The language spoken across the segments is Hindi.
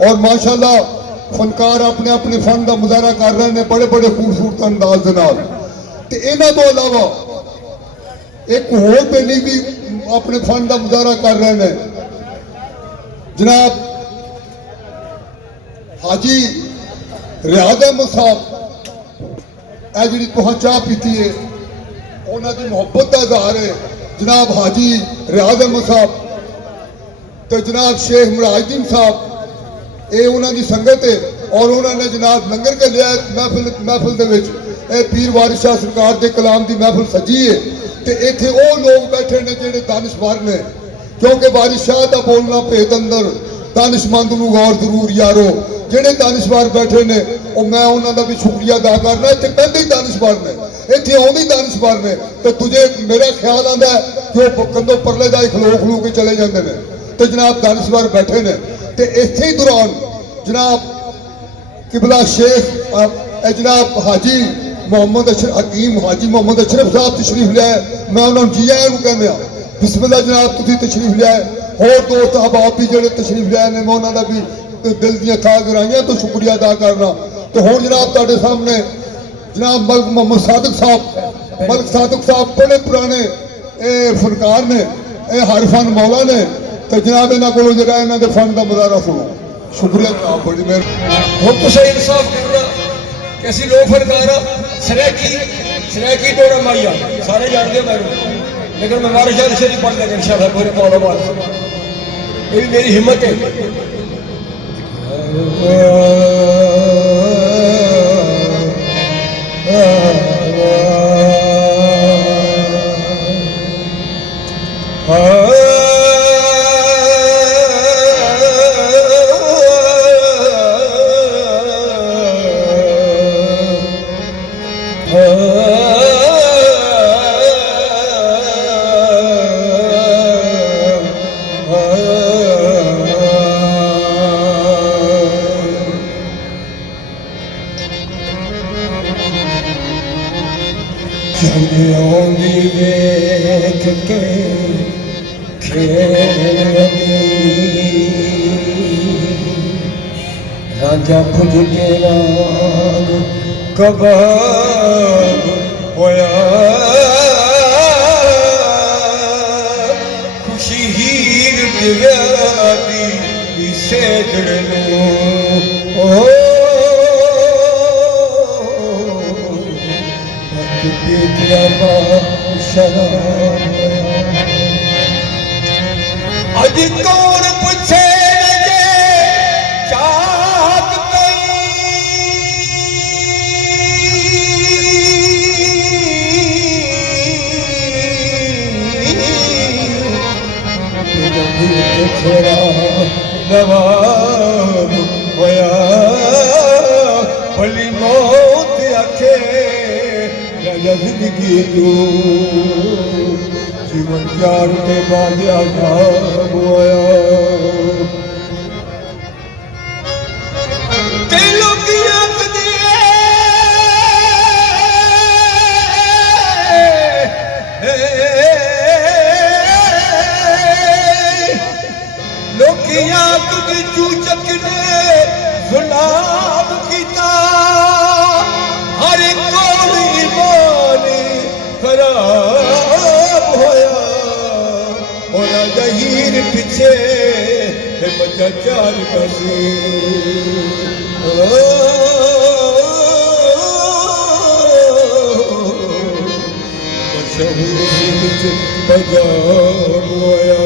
और माशाल्लाह फनकार अपने अपने फन का मुजाहरा कर रहे हैं बड़े बड़े खूबसूरत अंदाज के नाल। ते इन्हां तो अलावा एक होर बेली भी अपने फन का मुजाहरा कर रहे हैं जनाब हाजी रियाज अहमद साहब। यह जी तुहां चाह पीती है उन्होंने मुहब्बत का इजहार है जनाब हाजी रियाज अहमद साहब तो जनाब शेख मुराजुद्दीन साहब ये उन्होंने संगत है और उन्होंने जनाब लंगर के लिया महफिल के पीर वारिस शाह सरकार के कलाम की महफिल सजी है। तो इतने वो लोग बैठे ने जेडे दानिशवर ने क्योंकि वारिस शाह का बोलना भेद अंदर दानिशमंद नूं गौर जरूर यारो जेडे दानिशवर बैठे ने और मैं उन्होंने भी शुक्रिया अदा करना। इतने कहते ही दानिशवर ने इतने आउंदे दानिशवर ने तो तुझे मेरा ख्याल आता है कि वह कंधों परले का खलो खलू के चले जाते हैं तो जनाब दानिशवर बैठे ने। तो इस ही दौरान जनाब किबला शेख जनाब हाजी मोहम्मद हकीम हाजी मोहम्मद अशरफ साहब तशरीफ लिया। मैं उन्होंने जी आया कहने बिस्मिल्लाह जनाब तुम तशरीफ लिया। होर दोस्त अहबाब भी जो तशरीफ लिया ने मैं उन्होंने भी दिल दियाँ खा गराइयां तो शुक्रिया अदा करना। तो हुण जनाब तुहाडे सामने जनाब मलिक मोहम्मद सादिक साहब बड़े पुराने फनकार ने हर फन मौला ने तो जनाब इन्हों को जरा इन्हों के फन का मुजाहरा सुनो। शुक्रिया जनाब बड़ी मेहरबानी। हम तो सही इंसाफ करना कैसी लोग फनकार सनैकी टोरा मारिया सारे जानते मैं लेकिन मैं वारिस शाह शरीफ पढ़ लेंगे इंशाल्लाह पूरे कारोबार ये भी मेरी हिम्मत है। राजा खुद के राग कबाब होया खुशी हीर दिव्यादी से जड़नो ओ अज कौन पूछे चाहत छोड़ा नवाब होया भली मौत आखे जिंदगी तू जीवन प्यार के बाद आजाद होया दिलों की आग दिए लोकिया तुझी चूचक ने गुलाम कीता हर कोई ईमान खराब होया जहीर पीछे बच्चा चार कसी शहीद बजाब होया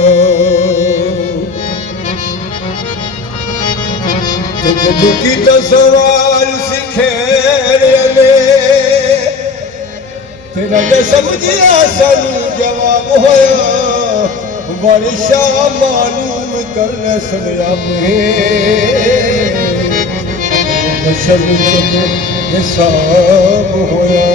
दुखी तो सवाल सिखेर तेरा जो समझिया सानू जवाब होया वारिस शाह मालूम करने सदया हिसाब होया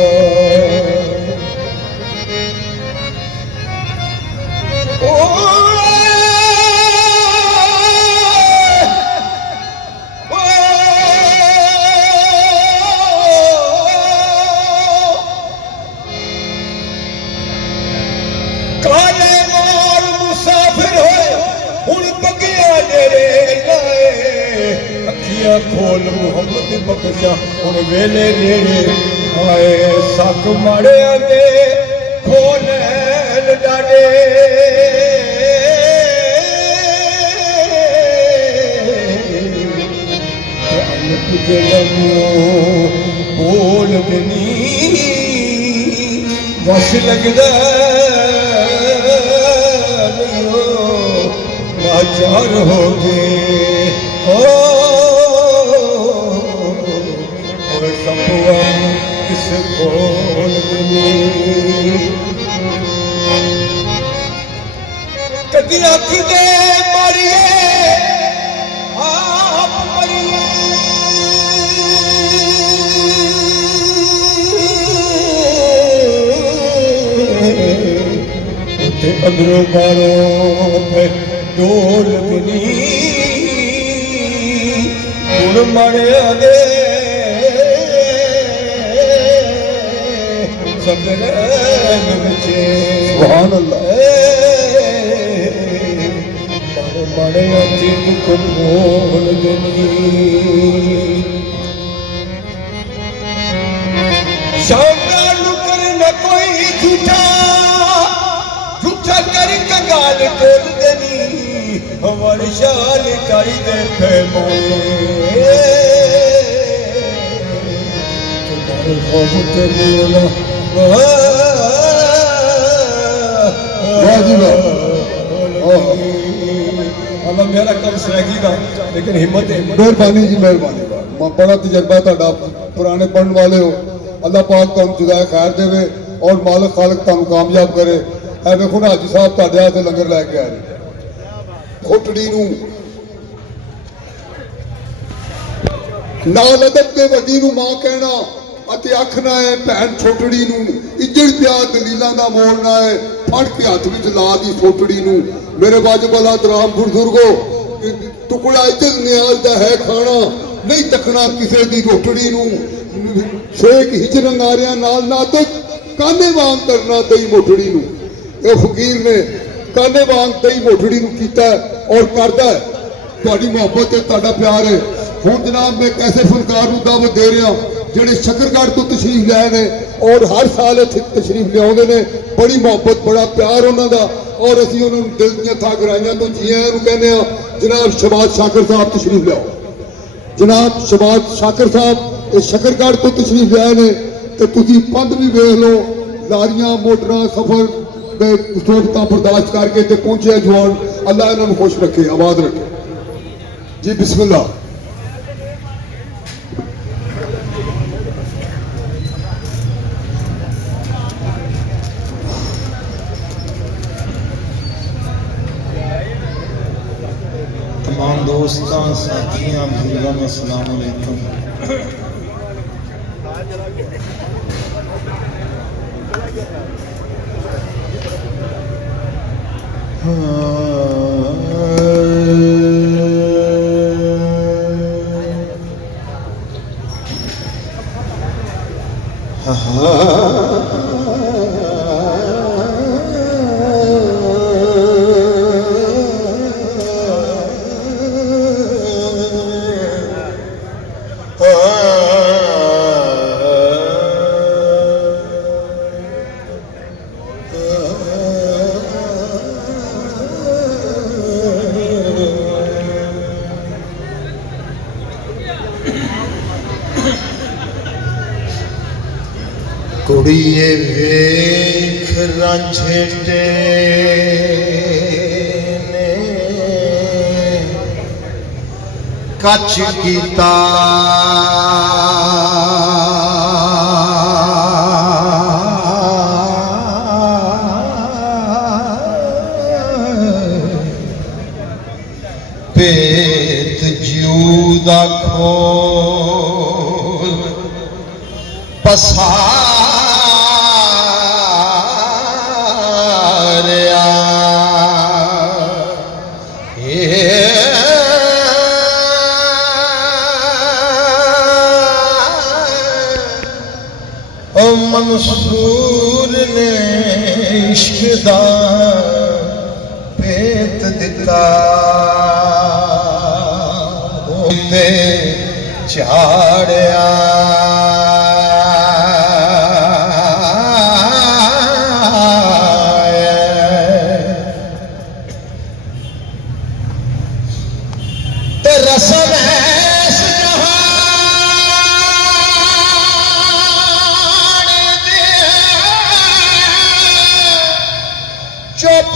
हुण वेले नेड़े आए सक माड़िया दे खोलैन डाडे बोल दनी वस लगदा लाचार हो गए और संभवा किस बोल दनी कदी अख दे मारिए आप मरिए अंदरों बारों पे डोल गनी गुण मड़िया दे सगरैन विचे सुभान अल्लाह मड़िया चित को बोल गनी शानदार नुकर न कोई झूठा कर कंगाल तोल देनी हमारी शाल काई दे पैमाए खौफ के बोला अल्लाह मेरा कम सरेगी का लेकिन हिम्मत है मेहरबानी जी मेहरबानी बड़ा तजर्बा तुहाडा पुराने पढ़ने वाले हो अल्लाह पाक तुहानू जुदाए खैर देवे और मालिक खालिक तुहानू कामयाब करे ऐ वेखो ना हाजी साहब तुहाडे हाथे लंगर लैके आए खोटड़ी नू नाल अदब दे वड्डी नू मां कहना अते आखना है भैन छोटड़ी नू इज्जत प्यार दलीलां दा मोड़ना है फड़ के हाथ विच ला दी छोटड़ी नू मेरे वाजिब अला दराम बुजुर्गो टुकड़ा इज्जत न्याज दा है खाना नहीं तकना किसे दी रोटड़ी नू शेख हिजर नारियां नाल नातक काने वांग करना दई मोटड़ी नू ये फकीर ने काने वांग दई मोटड़ी नू कीता और करदा है तुहाडी मोहब्बत है तुहाडा प्यार है हुण जनाब मैं कैसे फनकार नू दावत दे रहा ਜਿਹੜੇ ਸ਼ਕਰਗੜ੍ਹ ਤੋਂ ਤਸ਼ਰੀਫ ਲੈ ਨੇ ਔਰ ਹਰ ਸਾਲ ਇੱਥੇ ਤਸ਼ਰੀਫ ਲਿਆਉਂਦੇ ਨੇ ਬੜੀ ਮੁਹੱਬਤ ਬੜਾ ਪਿਆਰ ਉਹਨਾਂ ਦਾ ਔਰ ਅਸੀਂ ਉਹਨਾਂ ਨੂੰ ਦਿਲ ਦੀਆਂ ਥਾਂ ਗਰਾਈਆਂ ਤੋਂ ਜੀ ਆਇਆਂ ਨੂੰ ਕਹਿੰਦੇ ਆ ਜਨਾਬ ਸ਼ਬਾਜ਼ ਸ਼ਾਕਰ ਸਾਹਿਬ ਤਸ਼ਰੀਫ ਲਿਆਓ ਜਨਾਬ ਸ਼ਬਾਜ਼ ਸ਼ਾਕਰ ਸਾਹਿਬ ਇਹ ਸ਼ਕਰਗੜ੍ਹ ਤੋਂ ਤਸ਼ਰੀਫ ਲਿਆਏ ਨੇ ਤੇ ਤੁਸੀਂ ਪੰਧ ਵੀ ਵੇਖ ਲਓ ਲਾਰੀਆਂ ਮੋਟਰਾਂ ਸਫ਼ਰ ਦੇ ਮੁਸੀਬਤਾਂ ਬਰਦਾਸ਼ਤ ਕਰਕੇ ਤੇ ਪਹੁੰਚੇ ਜਵਾਨ ਅੱਲਾਹ ਇਹਨਾਂ ਨੂੰ ਖੁਸ਼ ਰੱਖੇ ਆਬਾਦ ਰੱਖੇ ਜੀ ਬਿਸਮਿल्लाह तमाम दोस्तों साथियों बुजुर्गों अस्सलाम वालेकुम। कुड़िए वेख रांझेटे ने कच कीता पेट जूदा खोल पसारिया ओ मंसूर ने इश्क दा पेत दिता चाड़िया ते रसम ऐस जहान दे चुप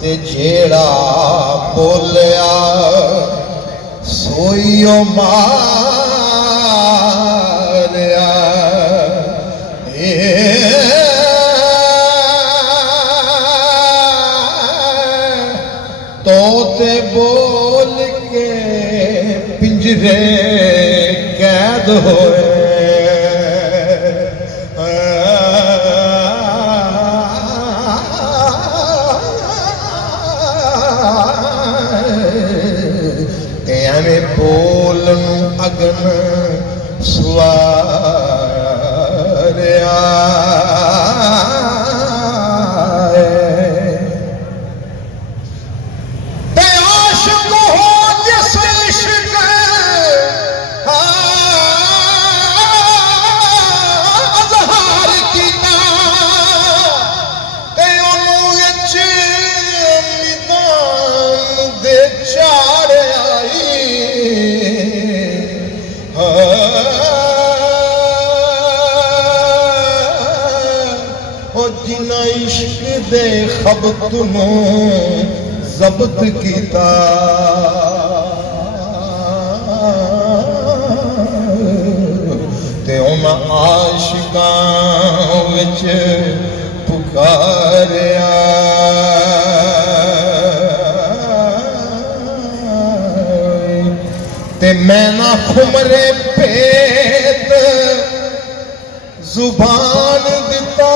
ते जेड़ा बोलिया सोईओ मारिया तोते बोल के पिंजरे कैद होए एवें बोल अगन सवारिया ते आशिक हो जिस इश्क अज़हार कीता ते ओनू विच मैदान दे चाड़िया जिन्ना इश्क दे खबत नू जब्त कीता ते उन्हां आशिकां विच पुकारिया ते मैं ना खुमरे पेट जुबान दिता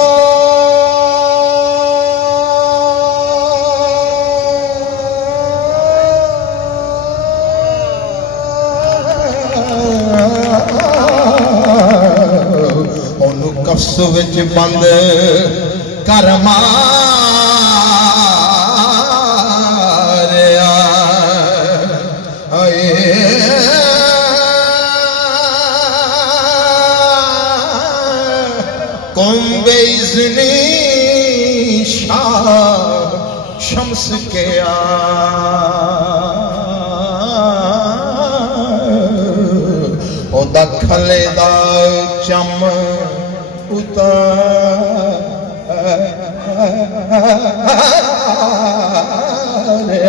ओनू कफ्स विच बंद कर मारिया कुंबे इज़्नी शाह शम्स के ओदा खले दा चम उतार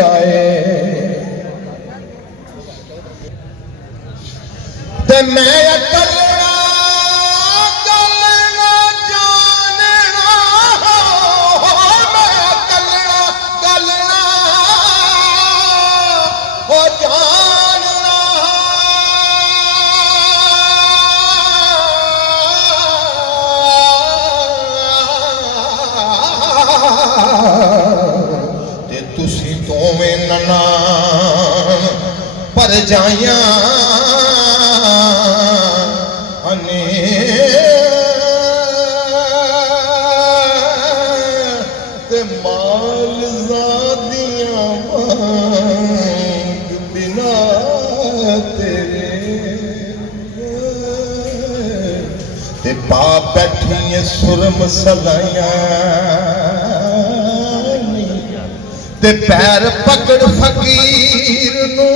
आए ते मैं ते तुसी दोवें ननान पर जाइया अने ते माल ज़ादियां मांग बिना तेरे ते पा बैठी सुरम सलाइया ते पैर पकड़ फकीर नू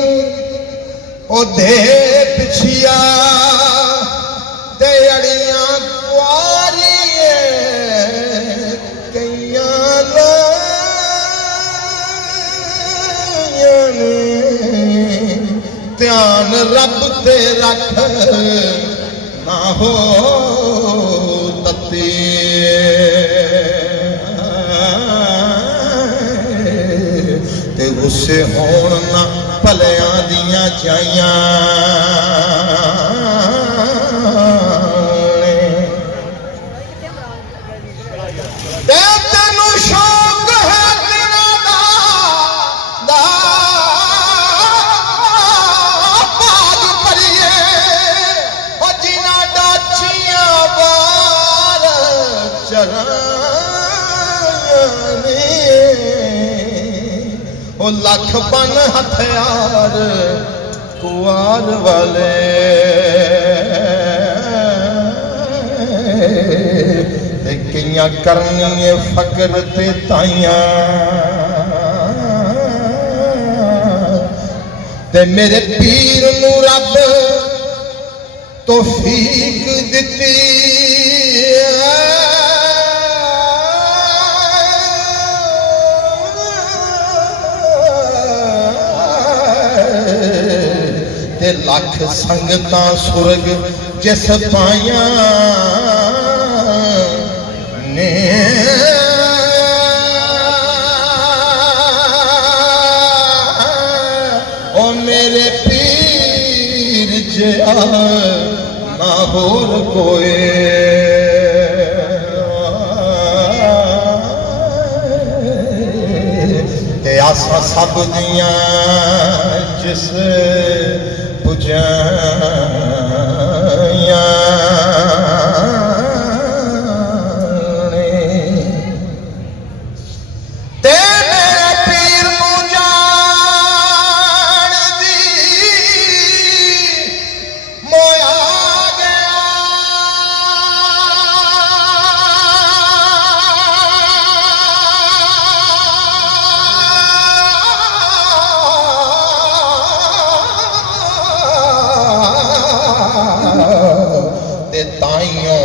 ओ दे पिछिया ते अड़ियां कुआरिए कईयां लाइयां ने ध्यान रब ते रख ना हो तत्ती ते गुस्से होण ना भलियां दियां चाइयां तेनू शौक है तेरा भाग भरिए ओ लख बन हथियार कुआर वाले ते कियां करनी फकर ते ताइयां ते मेरे पीर नू रब तौफीक दिती ते लख संगतां सुरग जिस पाया ने ओ मेरे पीर जिया ना होर कोई ते आसा सब दियां जिस पुजाया ते मेरे पीर नू जान दी मोया ते ताइयों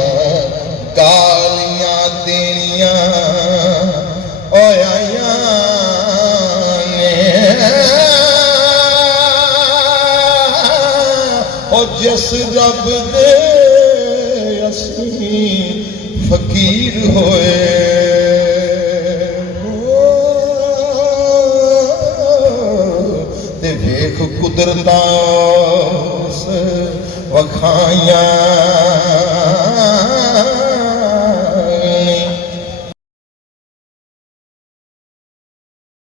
गालियां देनियां ओया ने ओ जिस रब दे असी फकीर होए ते वेख कुदरतां वखाइयां